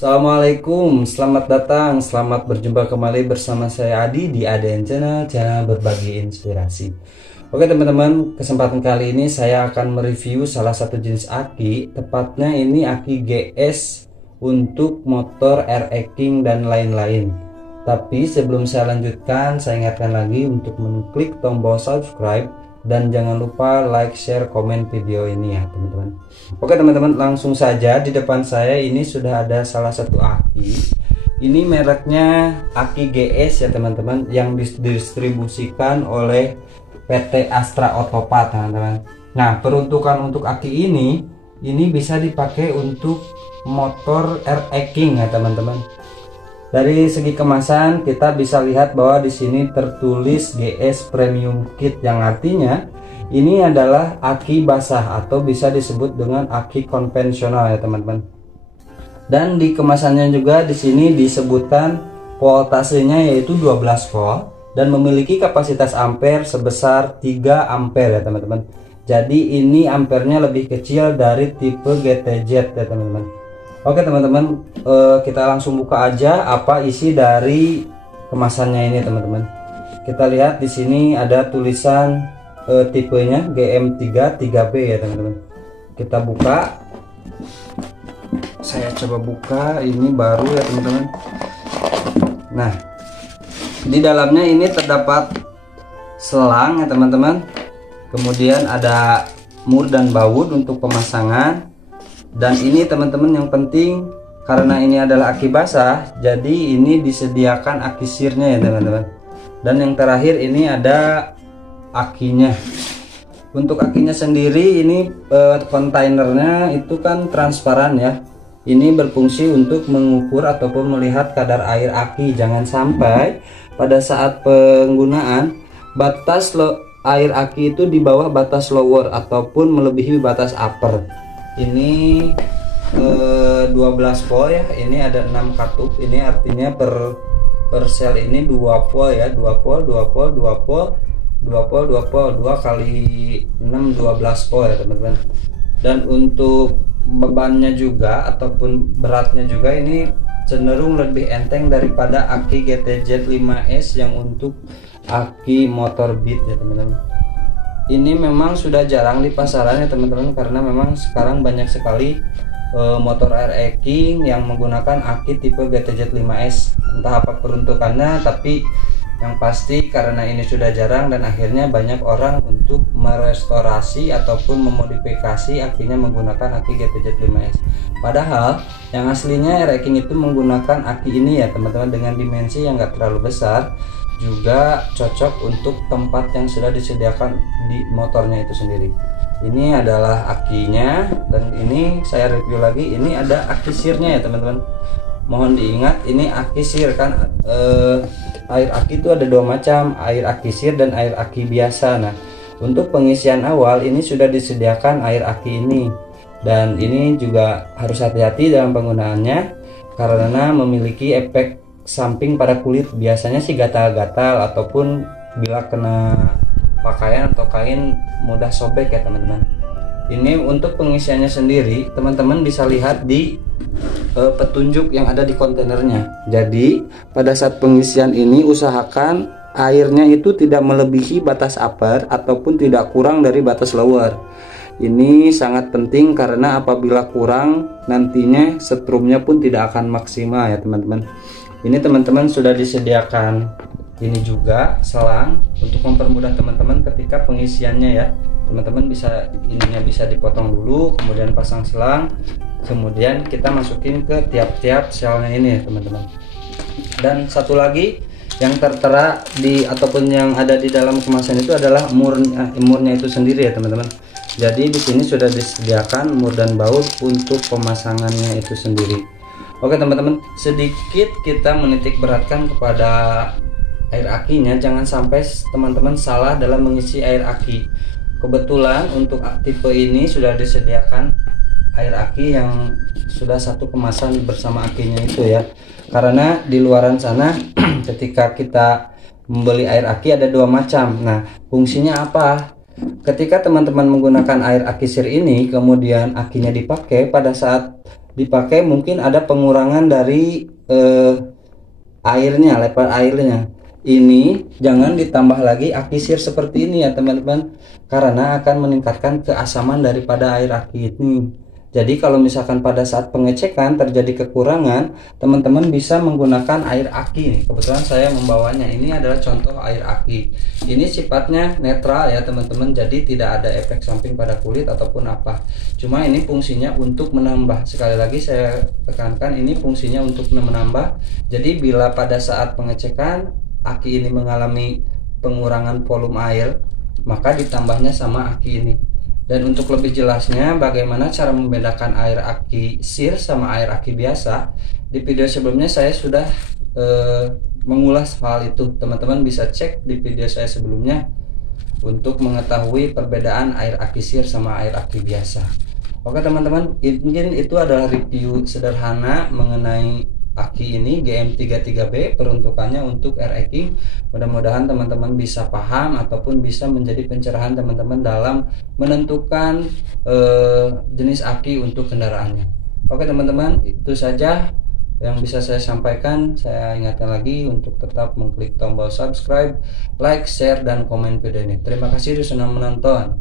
Assalamualaikum, selamat datang, selamat berjumpa kembali bersama saya Adi di ADN Channel berbagi inspirasi. Oke teman-teman, kesempatan kali ini saya akan mereview salah satu jenis aki, tepatnya ini aki GS untuk motor RE King dan lain-lain. Tapi sebelum saya lanjutkan, saya ingatkan lagi untuk mengklik tombol subscribe dan jangan lupa like, share, komen video ini ya teman-teman. Oke teman-teman, langsung saja di depan saya ini sudah ada salah satu aki. Ini mereknya Aki GS ya teman-teman, yang didistribusikan oleh PT Astra Otopat teman-teman. Nah, peruntukan untuk aki ini bisa dipakai untuk motor RE King ya teman-teman. Dari segi kemasan kita bisa lihat bahwa di sini tertulis GS Premium Kit, yang artinya ini adalah aki basah atau bisa disebut dengan aki konvensional ya teman-teman. Dan di kemasannya juga di sini disebutkan voltasenya yaitu 12 volt dan memiliki kapasitas ampere sebesar 3 ampere ya teman-teman. Jadi ini ampernya lebih kecil dari tipe GTZ ya teman-teman. Oke teman-teman, kita langsung buka aja apa isi dari kemasannya ini teman-teman. Kita lihat di sini ada tulisan tipenya GM3 3B ya teman-teman. Kita buka. Saya coba buka, ini baru ya teman-teman. Nah, di dalamnya ini terdapat selang ya teman-teman. Kemudian ada mur dan baut untuk pemasangan. Dan ini teman-teman yang penting, karena ini adalah aki basah, jadi ini disediakan aki sirnya ya teman-teman. Dan yang terakhir ini ada akinya. Untuk akinya sendiri ini kontainernya itu kan transparan ya. Ini berfungsi untuk mengukur ataupun melihat kadar air aki. Jangan sampai pada saat penggunaan batas air aki itu di bawah batas lower ataupun melebihi batas upper. Ini 12 volt ya, ini ada 6 katup, ini artinya per sel ini 2 volt ya, 2 volt 2 volt 2 volt 2 volt 2 volt 2 kali 6 12 volt ya teman-teman. Dan untuk bebannya juga ataupun beratnya juga ini cenderung lebih enteng daripada aki GTZ 5S yang untuk aki motor beat ya teman-teman. Ini memang sudah jarang di pasaran ya teman-teman, karena memang sekarang banyak sekali motor RE King yang menggunakan aki tipe GTZ 5S. Entah apa peruntukannya, tapi yang pasti karena ini sudah jarang dan akhirnya banyak orang untuk merestorasi ataupun memodifikasi akinya menggunakan aki GTZ 5S. Padahal yang aslinya RE King itu menggunakan aki ini ya teman-teman, dengan dimensi yang enggak terlalu besar, juga cocok untuk tempat yang sudah disediakan di motornya itu sendiri. Ini adalah akinya, dan ini saya review lagi, ini ada aki sirnya ya teman-teman. Mohon diingat, ini aki sir kan, air aki itu ada dua macam, air aki sir dan air aki biasa. Nah, untuk pengisian awal ini sudah disediakan air aki ini, dan ini juga harus hati-hati dalam penggunaannya karena memiliki efek samping pada kulit, biasanya sih gatal-gatal ataupun bila kena pakaian atau kain mudah sobek ya teman-teman. Ini untuk pengisiannya sendiri teman-teman bisa lihat di petunjuk yang ada di kontainernya. Jadi pada saat pengisian ini usahakan airnya itu tidak melebihi batas upper ataupun tidak kurang dari batas lower. Ini sangat penting karena apabila kurang nantinya setrumnya pun tidak akan maksimal ya teman-teman. Ini teman-teman sudah disediakan ini juga selang untuk mempermudah teman-teman ketika pengisiannya ya. Teman-teman bisa dipotong dulu, kemudian pasang selang, kemudian kita masukin ke tiap-tiap selnya ini ya teman-teman. Dan satu lagi yang tertera di ataupun yang ada di dalam kemasan itu adalah murnya itu sendiri ya teman-teman. Jadi di sini sudah disediakan mur dan baut untuk pemasangannya itu sendiri. Oke teman-teman, sedikit kita menitik beratkan kepada air akinya, jangan sampai teman-teman salah dalam mengisi air aki. Kebetulan untuk tipe ini sudah disediakan air aki yang sudah satu kemasan bersama akinya itu ya. Karena di luaran sana ketika kita membeli air aki ada dua macam. Nah, fungsinya apa? Ketika teman-teman menggunakan air aki sir ini, kemudian akinya dipakai, pada saat dipakai mungkin ada pengurangan dari airnya, level airnya. Ini jangan ditambah lagi aki sir seperti ini ya teman-teman, karena akan meningkatkan keasaman daripada air aki ini. Jadi kalau misalkan pada saat pengecekan terjadi kekurangan, teman-teman bisa menggunakan air aki nih. Kebetulan saya membawanya, ini adalah contoh air aki. Ini sifatnya netral ya teman-teman, jadi tidak ada efek samping pada kulit ataupun apa. Cuma ini fungsinya untuk menambah. Sekali lagi saya tekankan, ini fungsinya untuk menambah. Jadi bila pada saat pengecekan aki ini mengalami pengurangan volume air, maka ditambahnya sama aki ini. Dan untuk lebih jelasnya bagaimana cara membedakan air aki sir sama air aki biasa, di video sebelumnya saya sudah mengulas hal itu. Teman-teman bisa cek di video saya sebelumnya untuk mengetahui perbedaan air aki sir sama air aki biasa. Oke teman-teman, mungkin itu adalah review sederhana mengenai aki ini GM33B, peruntukannya untuk air aki. Mudah-mudahan teman-teman bisa paham ataupun bisa menjadi pencerahan teman-teman dalam menentukan jenis aki untuk kendaraannya. Oke teman-teman, itu saja yang bisa saya sampaikan. Saya ingatkan lagi untuk tetap mengklik tombol subscribe, like, share, dan komen video ini. Terima kasih sudah menonton.